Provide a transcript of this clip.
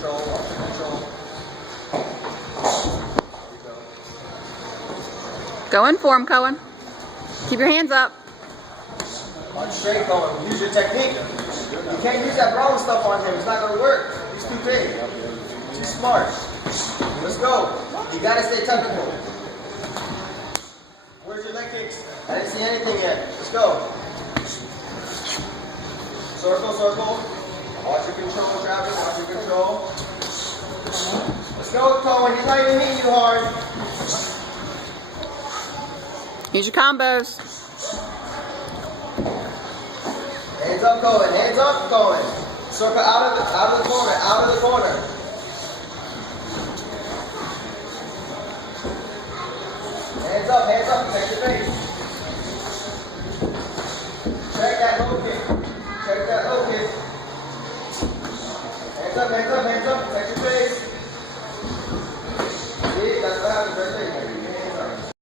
control, watch your control. Go in for him, Cohen. Keep your hands up. Watch straight, Cohen. Use your technique. You can't use that brown stuff on him. It's not going to work. He's too big. Too smart. Let's go. You got to stay technical. Where's your leg kicks? I didn't see anything yet. Let's go. Circle, circle. Watch your control, Travis. Watch your control. Let's go, Cohen. He's not even hitting you hard. Use your combos. Hands up, Cohen. Hands up, Cohen. Circle out of the corner. Out of the corner. Hands up. Hands up. Protect your face. Check that low kick. Check that low kick. Hands up. Hands up. Hands up. Protect your face.